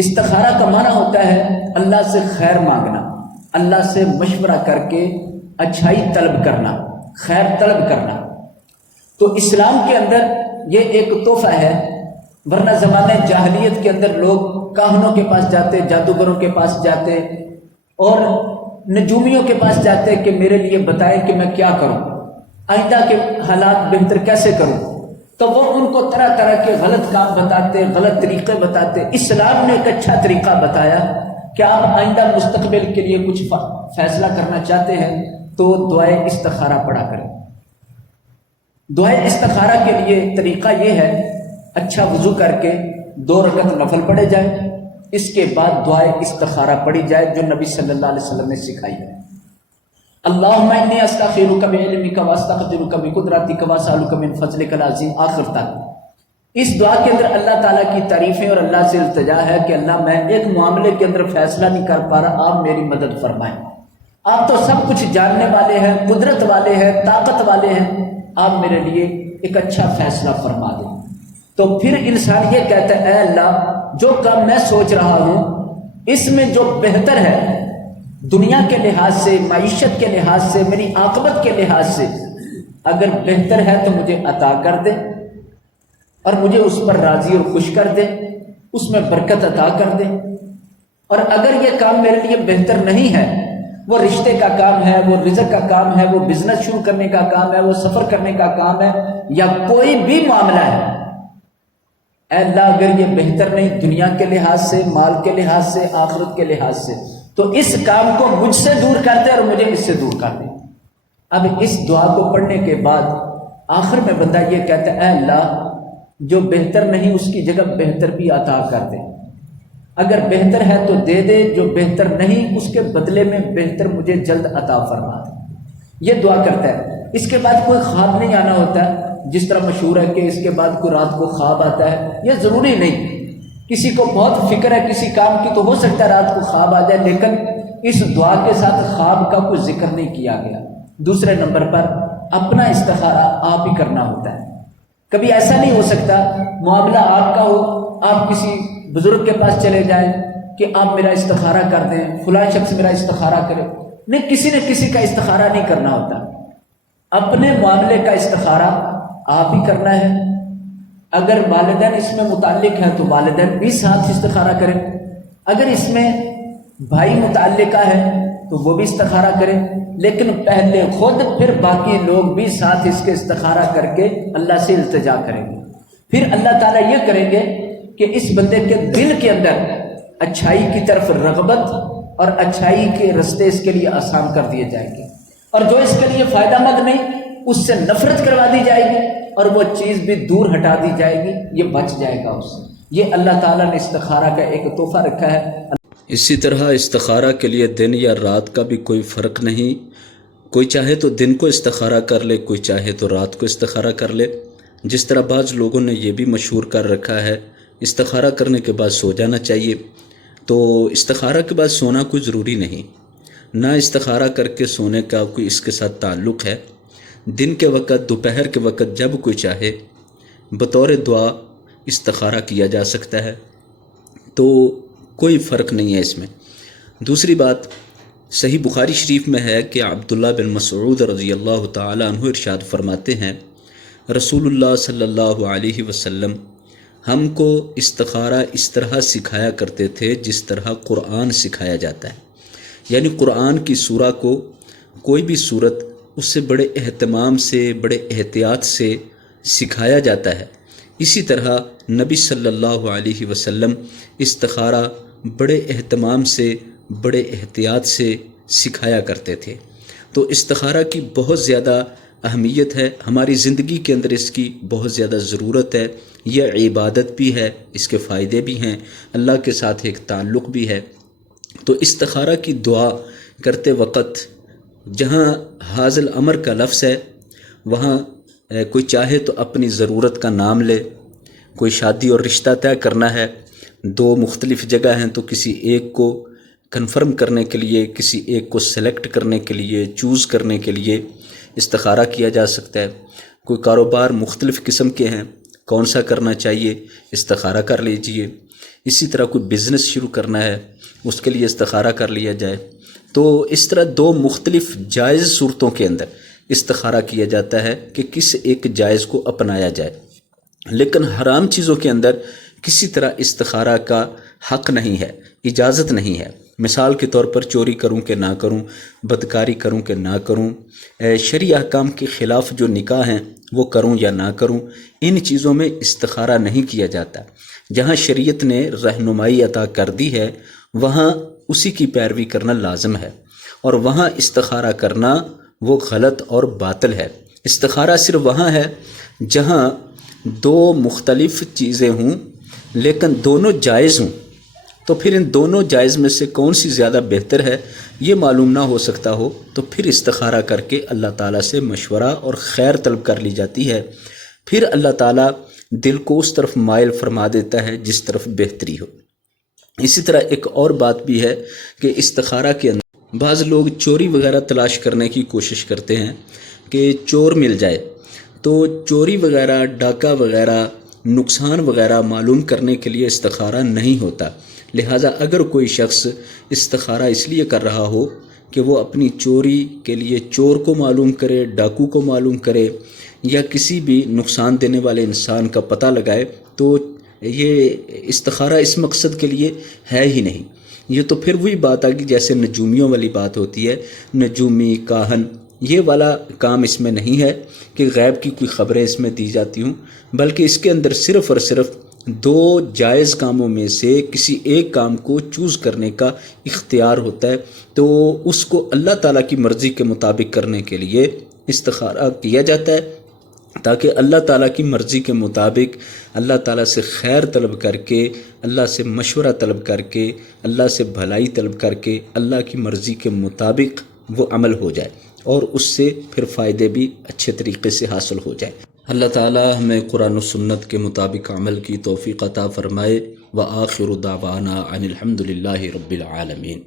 استخارہ کا معنی ہوتا ہے اللہ سے خیر مانگنا، اللہ سے مشورہ کر کے اچھائی طلب کرنا، خیر طلب کرنا۔ تو اسلام کے اندر یہ ایک تحفہ ہے، ورنہ زمانے جاہلیت کے اندر لوگ کاہنوں کے پاس جاتے، جادوگروں کے پاس جاتے اور نجومیوں کے پاس جاتے کہ میرے لیے بتائیں کہ میں کیا کروں، آئندہ کے حالات بہتر کیسے کروں، تو وہ ان کو طرح طرح کے غلط کام بتاتے، غلط طریقے بتاتے۔ اسلام نے ایک اچھا طریقہ بتایا کہ آپ آئندہ مستقبل کے لیے کچھ فیصلہ کرنا چاہتے ہیں تو دعائے استخارہ پڑھا کریں۔ دعائے استخارہ کے لیے طریقہ یہ ہے، اچھا وضو کر کے 2 رکعت نفل پڑھے جائے، اس کے بعد دعائے استخارہ پڑھی جائے جو نبی صلی اللہ علیہ وسلم نے سکھائی ہے۔ اللہم انی استخیرک بعلمک واستقدرک بقدرتک واسألک من فضلک العظیم، آخر تک۔ اس دعا کے اندر اللہ تعالیٰ کی تعریفیں اور اللہ سے التجا ہے کہ اللہ میں ایک معاملے کے اندر فیصلہ نہیں کر پا رہا، آپ میری مدد فرمائیں، آپ تو سب کچھ جاننے والے ہیں، قدرت والے ہیں، طاقت والے ہیں، آپ میرے لیے ایک اچھا فیصلہ فرما دیں۔ تو پھر انسان یہ کہتا ہے اے اللہ جو کام میں سوچ رہا ہوں اس میں جو بہتر ہے دنیا کے لحاظ سے، معیشت کے لحاظ سے، میری عاقبت کے لحاظ سے، اگر بہتر ہے تو مجھے عطا کر دے اور مجھے اس پر راضی اور خوش کر دے، اس میں برکت عطا کر دے۔ اور اگر یہ کام میرے لیے بہتر نہیں ہے، وہ رشتے کا کام ہے، وہ رزق کا کام ہے، وہ بزنس شروع کرنے کا کام ہے، وہ سفر کرنے کا کام ہے، یا کوئی بھی معاملہ ہے، اے اللہ اگر یہ بہتر نہیں دنیا کے لحاظ سے، مال کے لحاظ سے، آخرت کے لحاظ سے، تو اس کام کو مجھ سے دور کر دے اور مجھے اس سے دور کر دے۔ اب اس دعا کو پڑھنے کے بعد آخر میں بندہ یہ کہتا ہے اے اللہ جو بہتر نہیں اس کی جگہ بہتر بھی عطا کر دے، اگر بہتر ہے تو دے دے، جو بہتر نہیں اس کے بدلے میں بہتر مجھے جلد عطا فرما دے۔ یہ دعا کرتا ہے۔ اس کے بعد کوئی خواب نہیں آنا ہوتا ہے، جس طرح مشہور ہے کہ اس کے بعد کوئی رات کو خواب آتا ہے، یہ ضروری نہیں۔ کسی کو بہت فکر ہے کسی کام کی تو ہو سکتا ہے رات کو خواب آ جائے، لیکن اس دعا کے ساتھ خواب کا کوئی ذکر نہیں کیا گیا۔ دوسرے نمبر پر اپنا استخارہ آپ ہی کرنا ہوتا ہے۔ کبھی ایسا نہیں ہو سکتا معاملہ آپ کا ہو، آپ کسی بزرگ کے پاس چلے جائیں کہ آپ میرا استخارہ کر دیں، فلاں شخص میرا استخارہ کرے، نہیں، کسی نے کسی کا استخارہ نہیں کرنا ہوتا۔ اپنے معاملے کا استخارہ آپ ہی کرنا ہے۔ اگر والدین اس میں متعلق ہیں تو والدین بھی ساتھ استخارہ کریں، اگر اس میں بھائی متعلقہ ہے تو وہ بھی استخارہ کریں، لیکن پہلے خود پھر باقی لوگ بھی ساتھ اس کے استخارہ کر کے اللہ سے التجا کریں گے۔ پھر اللہ تعالیٰ یہ کریں گے کہ اس بندے کے دل کے اندر اچھائی کی طرف رغبت اور اچھائی کے رستے اس کے لیے آسان کر دیے جائیں گے، اور جو اس کے لیے فائدہ مند نہیں اس سے نفرت کروا دی جائے گی اور وہ چیز بھی دور ہٹا دی جائے گی، یہ بچ جائے گا اس سے۔ یہ اللہ تعالیٰ نے استخارہ کا ایک تحفہ رکھا ہے۔ اسی طرح استخارہ کے لیے دن یا رات کا بھی کوئی فرق نہیں، کوئی چاہے تو دن کو استخارہ کر لے، کوئی چاہے تو رات کو استخارہ کر لے۔ جس طرح بعض لوگوں نے یہ بھی مشہور کر رکھا ہے استخارہ کرنے کے بعد سو جانا چاہیے، تو استخارہ کے بعد سونا کوئی ضروری نہیں، نہ استخارہ کر کے سونے کا کوئی اس کے ساتھ تعلق ہے۔ دن کے وقت، دوپہر کے وقت جب کوئی چاہے بطور دعا استخارہ کیا جا سکتا ہے، تو کوئی فرق نہیں ہے اس میں۔ دوسری بات، صحیح بخاری شریف میں ہے کہ عبداللہ بن مسعود رضی اللہ تعالیٰ عنہ ارشاد فرماتے ہیں رسول اللہ صلی اللہ علیہ وسلم ہم کو استخارہ اس طرح سکھایا کرتے تھے جس طرح قرآن سکھایا جاتا ہے، یعنی قرآن کی سورہ کو کوئی بھی صورت اس سے بڑے اہتمام سے، بڑے احتیاط سے سکھایا جاتا ہے، اسی طرح نبی صلی اللہ علیہ وسلم استخارہ بڑے اہتمام سے، بڑے احتیاط سے سکھایا کرتے تھے۔ تو استخارہ کی بہت زیادہ اہمیت ہے، ہماری زندگی کے اندر اس کی بہت زیادہ ضرورت ہے، یہ عبادت بھی ہے، اس کے فائدے بھی ہیں، اللہ کے ساتھ ایک تعلق بھی ہے۔ تو استخارہ کی دعا کرتے وقت جہاں حاصل امر کا لفظ ہے وہاں کوئی چاہے تو اپنی ضرورت کا نام لے، کوئی شادی اور رشتہ طے کرنا ہے، 2 مختلف جگہ ہیں تو کسی ایک کو کنفرم کرنے کے لیے، کسی ایک کو سلیکٹ کرنے کے لیے، چوز کرنے کے لیے استخارہ کیا جا سکتا ہے۔ کوئی کاروبار مختلف قسم کے ہیں، کون سا کرنا چاہیے استخارہ کر لیجئے۔ اسی طرح کوئی بزنس شروع کرنا ہے اس کے لیے استخارہ کر لیا جائے. تو اس طرح دو مختلف جائز صورتوں کے اندر استخارہ کیا جاتا ہے کہ کس ایک جائز کو اپنایا جائے. لیکن حرام چیزوں کے اندر کسی طرح استخارہ کا حق نہیں ہے، اجازت نہیں ہے. مثال کے طور پر چوری کروں کہ نہ کروں، بدکاری کروں کہ نہ کروں، شرعی احکام کے خلاف جو نکاح ہیں وہ کروں یا نہ کروں، ان چیزوں میں استخارہ نہیں کیا جاتا. جہاں شریعت نے رہنمائی عطا کر دی ہے وہاں اسی کی پیروی کرنا لازم ہے، اور وہاں استخارہ کرنا وہ غلط اور باطل ہے. استخارہ صرف وہاں ہے جہاں دو مختلف چیزیں ہوں لیکن دونوں جائز ہوں، تو پھر ان دونوں جائز میں سے کون سی زیادہ بہتر ہے یہ معلوم نہ ہو سکتا ہو تو پھر استخارہ کر کے اللہ تعالیٰ سے مشورہ اور خیر طلب کر لی جاتی ہے. پھر اللہ تعالیٰ دل کو اس طرف مائل فرما دیتا ہے جس طرف بہتری ہو. اسی طرح ایک اور بات بھی ہے کہ استخارہ کے اندر بعض لوگ چوری وغیرہ تلاش کرنے کی کوشش کرتے ہیں کہ چور مل جائے، تو چوری وغیرہ، ڈاکہ وغیرہ، نقصان وغیرہ معلوم کرنے کے لیے استخارہ نہیں ہوتا. لہٰذا اگر کوئی شخص استخارہ اس لیے کر رہا ہو کہ وہ اپنی چوری کے لیے چور کو معلوم کرے، ڈاکو کو معلوم کرے، یا کسی بھی نقصان دینے والے انسان کا پتہ لگائے، تو یہ استخارہ اس مقصد کے لیے ہے ہی نہیں. یہ تو پھر وہی بات آ گئی جیسے نجومیوں والی بات ہوتی ہے، نجومی، کاہن، یہ والا کام اس میں نہیں ہے کہ غیب کی کوئی خبریں اس میں دی جاتی ہوں، بلکہ اس کے اندر صرف اور صرف دو جائز کاموں میں سے کسی ایک کام کو چوز کرنے کا اختیار ہوتا ہے. تو اس کو اللہ تعالیٰ کی مرضی کے مطابق کرنے کے لیے استخارہ کیا جاتا ہے، تاکہ اللہ تعالیٰ کی مرضی کے مطابق اللہ تعالیٰ سے خیر طلب کر کے، اللہ سے مشورہ طلب کر کے، اللہ سے بھلائی طلب کر کے اللہ کی مرضی کے مطابق وہ عمل ہو جائے اور اس سے پھر فائدے بھی اچھے طریقے سے حاصل ہو جائے. اللہ تعالیٰ ہمیں قرآن و سنت کے مطابق عمل کی توفیق عطا فرمائے. وآخر دعوانا ان الحمد للہ رب العالمین.